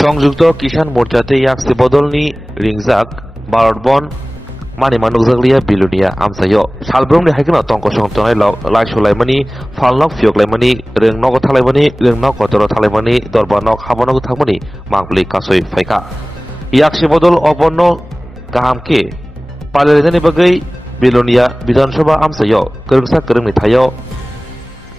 সংযুক্ত কিষাণ মোर्चाতে याक्से बदलनि रिंजाक भारत बन माने मानुकजागलिया बिलुनिया आमसायो सालब्रमनि हायखोना तंक संतनाय लाइसलायमानि फालनक फियकलायमानि रोंनक थालायमानि रोंनक गतर थालायमानि दरबारनक हाबनक थांमानि मांगलि कासय फायका याक्से बदल अबन्न गाहामके पालिलायनायनि बागै बिलुनिया विधानसभा आमसायो गोरोंसा गोरोंनि थायो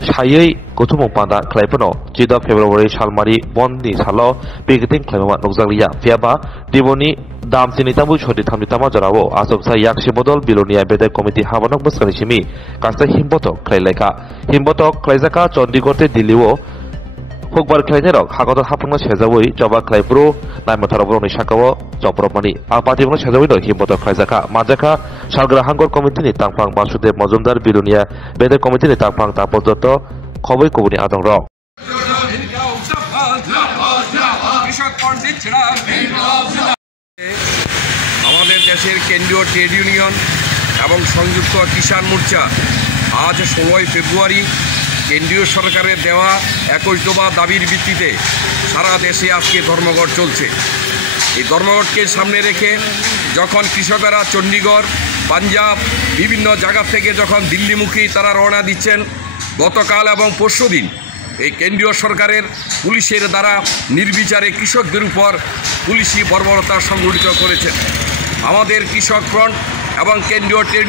सायै गौतम पादा खालायफोनो 14 फेब्रुवारि सालमारि बन्दनि सालो पिकेटिं खालायमा नुकजागलिया फियाबा दिबनि दामसिनि ताबु छदि थामनितामा जरावो आसबसा याक्से बदल बिलुनिया बेदे कमिटि हाबनक बसकानिसिमि कासे हिमबतक खालायलायका हिमबतक खालायजाका चंडीगढ़ते दिल्लीओ हुकबार खालायनायरक हागत हाफंना सेजावै जबा खालायब्रो नायमथारबरनि साकाओ जबरबमानि आपातिबनो सेजावैनो हिमबतक खालायजाका माजाका सालग्रा हांगर कमिटिनि तांफां बासुदेव मजुमदार बिलुनिया बेदे कमिटिनि तांफां तापदत्त खबै कबुनि आदं रक আমাদের দেশের কেন্দ্রীয় ট্রেড ইউনিয়ন এবং সংযুক্ত কিষাণ মোর্চা আজ 16 ফেব্রুয়ারি কেন্দ্রীয় সরকারের দেওয়া 21 দফা দাবির ভিত্তিতে সারা দেশে আজকে ধর্মঘট চলছে। এই ধর্মঘটকে সামনে রেখে যখন কৃষকেরা চণ্ডীগড় পাঞ্জাব বিভিন্ন জায়গা থেকে যখন দিল্লিমুখী তারা রওনা দিচ্ছেন, গতকাল এবং পরশুদিন এই কেন্দ্রীয় সরকারের পুলিশের দ্বারা নির্বিচারে কৃষকদের উপর পুলিশি বর্বরতা সংঘটিত করেছেন। আমাদের কৃষক ফ্রন্ট এবং কেন্দ্রীয় ট্রেড